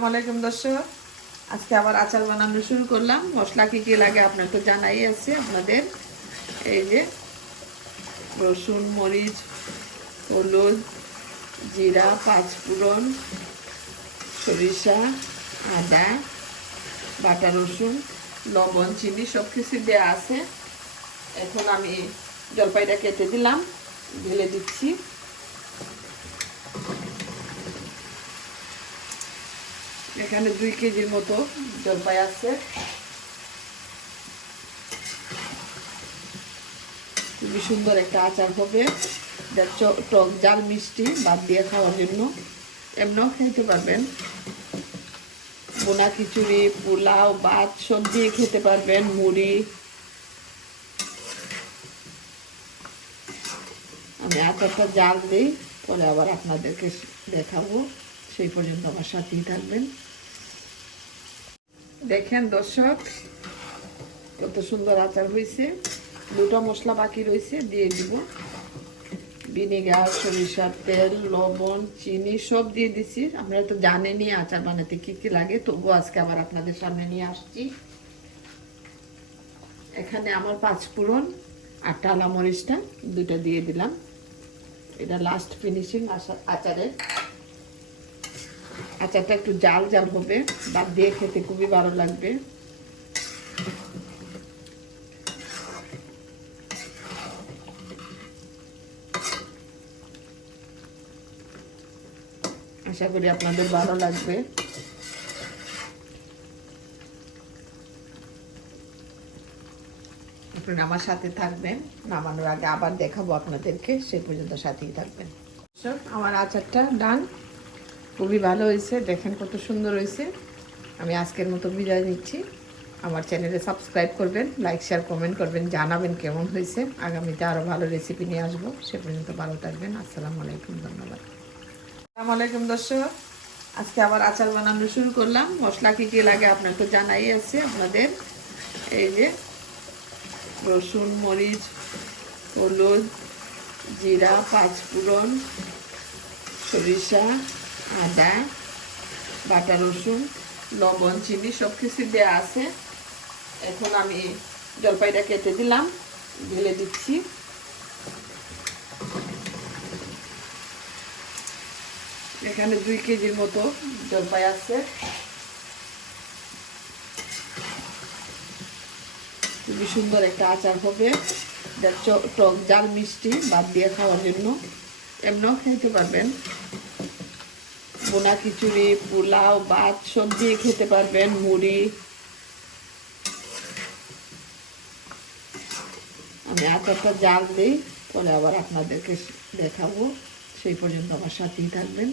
আসসালামু আলাইকুম, দর্শক। আজকে আবার আচার বানানো শুরু করলাম। মশলা কি কি লাগে আপনার তো জানাই আছে আপনাদের। এই যে রসুন, মরিচ, হলুদ, জিরা, পাঁচফোড়ন, সরিষা, আদা, বাটা রসুন, লবণ, চিনি সব কিছু দেওয়া আছে। এখন আমি জলপাইটা কেটে দিলাম, ঢেলে দিচ্ছি। এখানে দুই কেজির মতো জলপাই আছে। খুবই সুন্দর একটা আচার হবে। টক জাল মিষ্টি বাদ দিয়ে খাওয়ার জন্য। এমনিও খেতে পারবেন। বোনা খিচুড়ি, পোলাও, ভাত সব দিয়ে খেতে পারবেন, মুড়ি। আমি আচারটা জাল দিই, পরে আবার আপনাদেরকে দেখাবো। সেই পর্যন্ত আমার সাথেই থাকবেন। দেখেন দর্শক, কত সুন্দর আচার হয়েছে। দুটো মশলা বাকি রয়েছে, দিয়ে দিব। ভিনেগার, সরিষার তেল, লবণ, চিনি, সব দিয়ে দিছি। আমরা তো জানেনই আচার বানাতে কি কি লাগে, তবুও আজকে আবার আপনাদের সামনে নিয়ে আসছি। এখানে আমার পাঁচ ফোড়ন আর টালা মরিচটা দুটো দিয়ে দিলাম। এটা লাস্ট ফিনিশিং আচারের। আচারটা একটু জাল জাল হবে। বাদ দিয়ে খেতে খুবই ভালো লাগবে। আশা করি আপনাদের ভালো লাগবে। আপনারা আমার সাথে থাকবেন। নামানোর আগে আবার দেখাবো আপনাদেরকে। সে পর্যন্ত সাথেই থাকবেন। আমার আচারটা ডান। খুবই ভালো হয়েছে, দেখেন কত সুন্দর হয়েছে। আমি আজকের মতো বিদায় নিচ্ছি। আমার চ্যানেলে সাবস্ক্রাইব করবেন, লাইক, শেয়ার, কমেন্ট করবেন, জানাবেন কেমন হয়েছে। আগামীতে আরও ভালো রেসিপি নিয়ে আসব। সে পর্যন্ত ভালো থাকবেন। আসসালামু আলাইকুম, ধন্যবাদ। আসসালামু আলাইকুম, দর্শক। আজকে আবার আচার বানানো শুরু করলাম। মশলা কী কী লাগে আপনার তো জানাই আছে আপনাদের। এই যে রসুন, মরিচ, হলুদ, জিরা, পাঁচফোড়ন, সরিষা আদা, বাটা রসুন, লবণ, চিনি সব কিছু দেওয়া আছে। এখন আমি জলপাইটা কেটে দিলাম, ঢেলে দিচ্ছি। এখানে দুই কেজির মতো জলপাই আছে। খুবই সুন্দর একটা আচার হবে। টক জাল মিষ্টি বাদ দিয়ে খাওয়ার জন্য। এমনিও খেতে পারবেন। বোনা খিচুড়ি, পোলাও, ভাত, সবজি খেতে পারবেন, মুড়ি। আমি আচারটা জাল দিই, পরে আবার আপনাদেরকে দেখাবো। সেই পর্যন্ত আমার সাথেই থাকবেন।